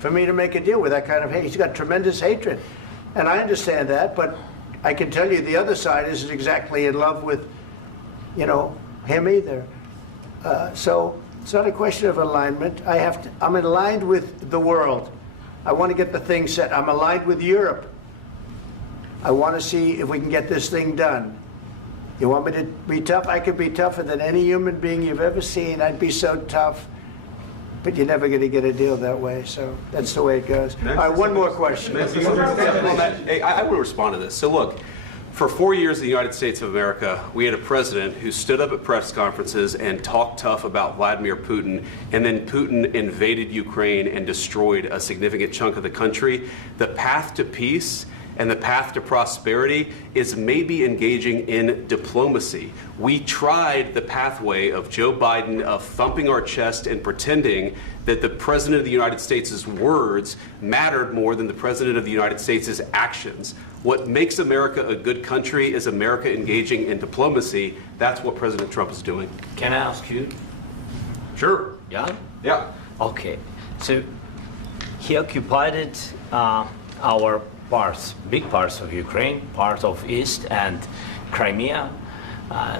for me to make a deal with that kind of hate. He's got tremendous hatred. And I understand that, but I can tell you the other side isn't exactly in love with, you know, him either. So it's not a question of alignment. I'm aligned with the world. I want to get the thing set. I'm aligned with Europe. I want to see if we can get this thing done. You want me to be tough? I could be tougher than any human being you've ever seen. I'd be so tough. But you're never going to get a deal that way, so that's the way it goes. All right, one more question. I will respond to this. So look, for 4 years in the United States of America, we had a president who stood up at press conferences and talked tough about Vladimir Putin, and then Putin invaded Ukraine and destroyed a significant chunk of the country. The path to peace and the path to prosperity is maybe engaging in diplomacy. We tried the pathway of Joe Biden of thumping our chest and pretending that the President of the United States' words mattered more than the President of the United States' actions. What makes America a good country is America engaging in diplomacy. That's what President Trump is doing. Can I ask you? Sure. Yeah? Yeah. Okay. So he occupied our parts, big parts of Ukraine, part of East and Crimea.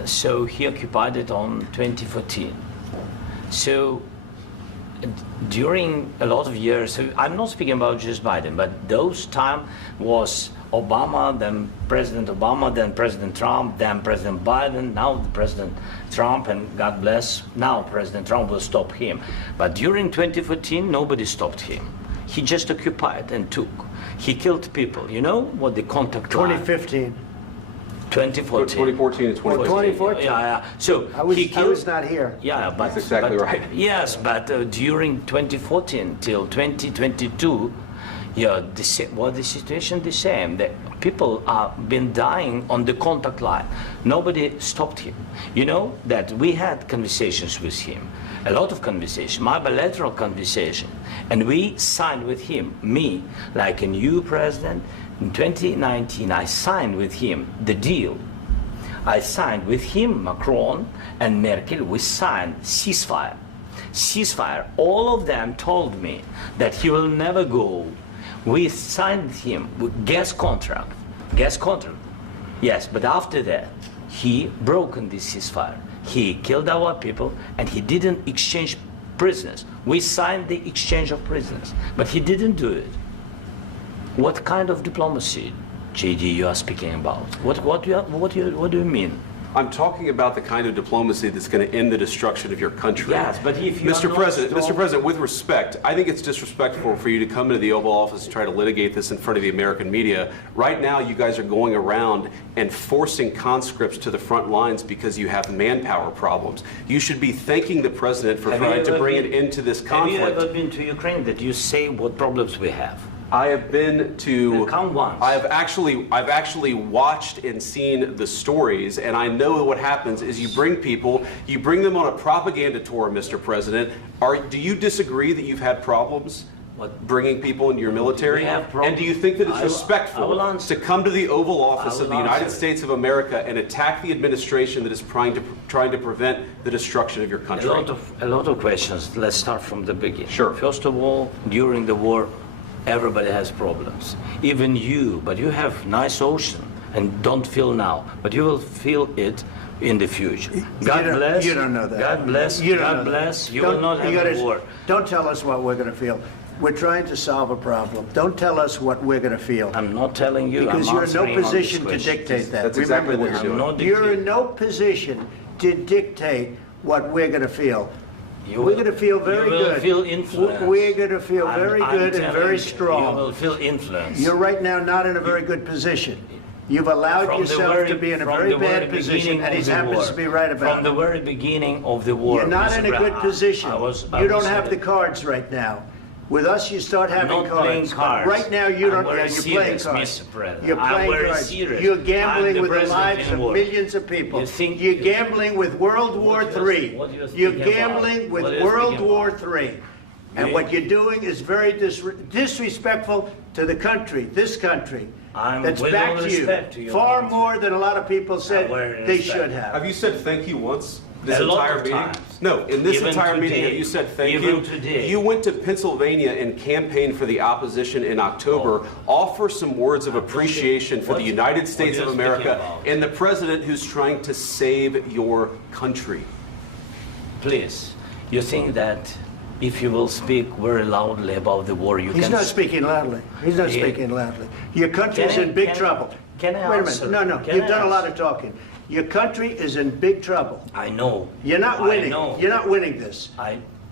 So he occupied it on 2014. So during a lot of years, so I'm not speaking about just Biden, but those time was Obama, then President Obama, then President Trump, then President Biden, now President Trump, and God bless, now President Trump will stop him. But during 2014, nobody stopped him. He just occupied and took. He killed people. You know what the contact line? 2015. 2014. 2014 and 2014. 2014. Yeah. So I was not here. Yeah, but that's exactly right. Yes, but during 2014 till 2022, yeah, the situation the same. The people have been dying on the contact line. Nobody stopped him. You know that we had conversations with him, a lot of conversation, my bilateral conversation, and we signed with him, me, like a new president. In 2019, I signed with him the deal. I signed with him, Macron and Merkel, we signed ceasefire. Ceasefire. All of them told me that he will never go. We signed with him with gas contract. Gas contract. Yes, but after that, he broken this ceasefire. He killed our people and he didn't exchange prisoners. We signed the exchange of prisoners, but he didn't do it. What kind of diplomacy, JD, you are speaking about? What do you mean? I'm talking about the kind of diplomacy that's going to end the destruction of your country. Yes, but if you Mr. President, with respect, I think it's disrespectful for you to come into the Oval Office and try to litigate this in front of the American media. Right now, you guys are going around and forcing conscripts to the front lines because you have manpower problems. You should be thanking the President for trying to bring an end to this conflict. Have you ever been to Ukraine that you say what problems we have? I have been to. Come once. I've actually watched and seen the stories, and I know what happens is you bring them on a propaganda tour, Mr. President. Do you disagree that you've had problems bringing people into your military? And do you think that it's respectful to come to the Oval Office of the United States of America and attack the administration that is trying to prevent the destruction of your country? A lot of questions. Let's start from the beginning. Sure. First of all, during the war, everybody has problems, even you, but you have nice ocean and don't feel now, but you will feel it in the future. God bless. You don't know that. God bless. God bless. You will not have a war. Don't tell us what we're going to feel. We're trying to solve a problem. Don't tell us what we're going to feel. I'm not telling you. Because you're in no position to dictate that. That's exactly what you're doing. You're in no position to dictate what we're going to feel. We're going to feel very good. You will feel influence. We're going to feel very good and very strong. You will feel influence. You're right now not in a very good position. You've allowed yourself to be in a very bad position, and he happens to be right about it. From the very beginning of the war. You're not in a good position. You don't have the cards right now. With us, you start having cards. I'm not playing cards. Right now, you don't. You're playing cards. You're playing cards. You're gambling with the lives of millions of people. You're gambling with World War III. You're gambling with World War III. And what you're doing is very disrespectful to the country, this country, that's back to you, far more than a lot of people said they should have. Have you said thank you once? This A lot entire of meeting? times. No, in this Even entire meeting today. that you said thank Even you. today. You went to Pennsylvania and campaigned for the opposition in October. Offer some words of appreciation for the United States what of are you speaking America about? and the president who's trying to save your country. Please, you think that if you will speak very loudly about the war, you He's can... not speaking loudly. He's not Yeah. speaking loudly. Your country is Can I- in big can I- trouble. can I Wait a answer? minute. No, Can you've I done a lot answer? of talking. Your country is in big trouble. I know. You're not I winning. know. You're not winning this.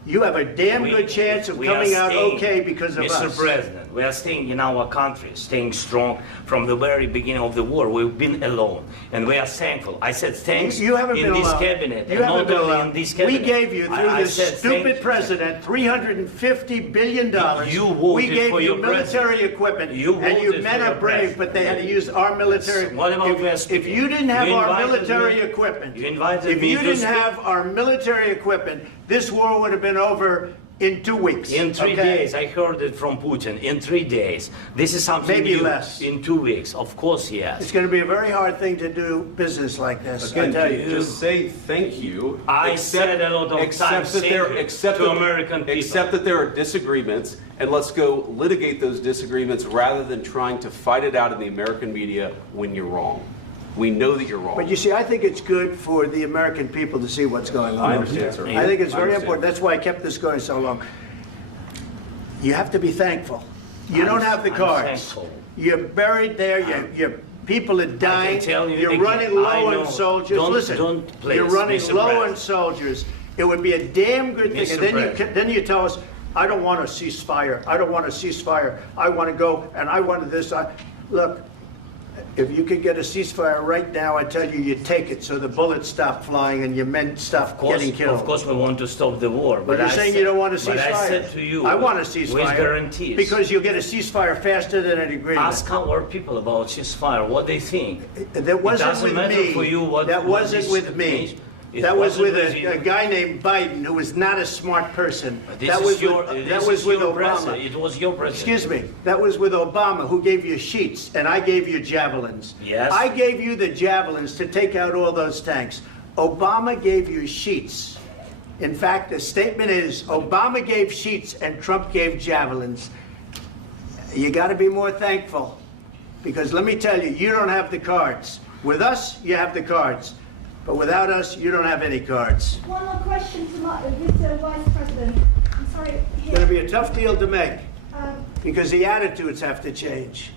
You have a damn We- good chance of we are coming out staying, okay because of Mr. us. President, we are staying in our country, staying strong from the very beginning of the war. We've been alone, and we are thankful. I said thanks You haven't in been this alone. cabinet, You and haven't not been only alone. in this We cabinet. gave you, through I this said stupid thank- president, $350 billion. You voted We gave for you your military president. equipment, You and you voted men for are your brave, but they had to use our military. What about we are If speaking? you didn't have You our invited military me- equipment, you invited if me you to didn't speak- have our military equipment, this war would have been over in 2 weeks. In 3 okay? days, I heard it from Putin. In 3 days, this is something Maybe new. less. In 2 weeks, of course, yes. It's going to be a very hard thing to do business like this. I Again, tell you. just say thank you. I said a lot of except times that thank there, you except to that- American people. Except that there are disagreements, and let's go litigate those disagreements rather than trying to fight it out in the American media when you're wrong. We know that you're wrong. But you see, I think it's good for the American people to see what's going on. I understand, sir. I think it's I very understand. important. That's why I kept this going so long. You have to be thankful. You don't have the I'm cards. thankful. You're buried there. Your people are dying. tell you You're again, running low I know. on soldiers. Don't- Listen, don't please, you're running Mr. low President. on soldiers. It would be a damn good thing. Mr. And then President. then you tell us, I don't want a ceasefire. I don't want a ceasefire. I want to go and I want this. Look, if you could get a ceasefire right now, I tell you, you take it so the bullets stop flying and your men stop getting killed. Of course, we want to stop the war. But you're saying you don't want a ceasefire. But I said to you, I want a ceasefire. with guarantees. Because you'll get a ceasefire faster than an agreement. Ask our people about ceasefire, what they think. That wasn't doesn't with matter me. for you what- That what wasn't this with me. means. It That was with wasn't with you. a guy named Biden who was not a smart person. This That is was your, with, this that was is with your Obama. president. It was your president. Excuse me. That was with Obama, who gave you sheets, and I gave you javelins. Yes. I gave you the javelins to take out all those tanks. Obama gave you sheets. In fact, the statement is Obama gave sheets and Trump gave javelins. You got to be more thankful, because let me tell you, you don't have the cards. With us, you have the cards. But without us, you don't have any cards. One more question to Mr. Vice President. I'm sorry. It's going to be a tough deal to make, Um, because the attitudes have to change.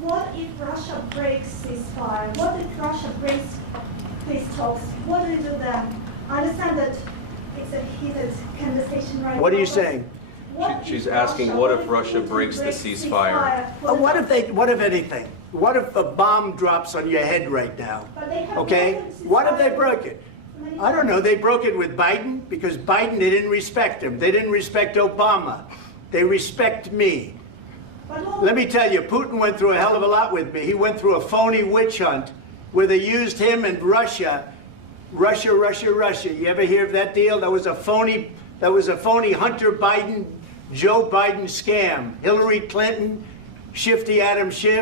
what if Russia breaks ceasefire? What if Russia breaks peace talks? What do you do then? I understand that it's a heated conversation right now. What are you but saying? what if She's asking, what if Russia Putin breaks the breaks ceasefire? What if anything? What if a bomb drops on your head right now? But they have Okay? broken ceasefire What if they broke it? many I don't know. times. They broke it with Biden because Biden, they didn't respect him. They didn't respect Obama. They respect me. But all- Let me tell you, Putin went through a hell of a lot with me. He went through a phony witch hunt where they used him and Russia. Russia. You ever hear of that deal? That was a phony Hunter Biden, Joe Biden scam. Hillary Clinton, Shifty Adam Schiff.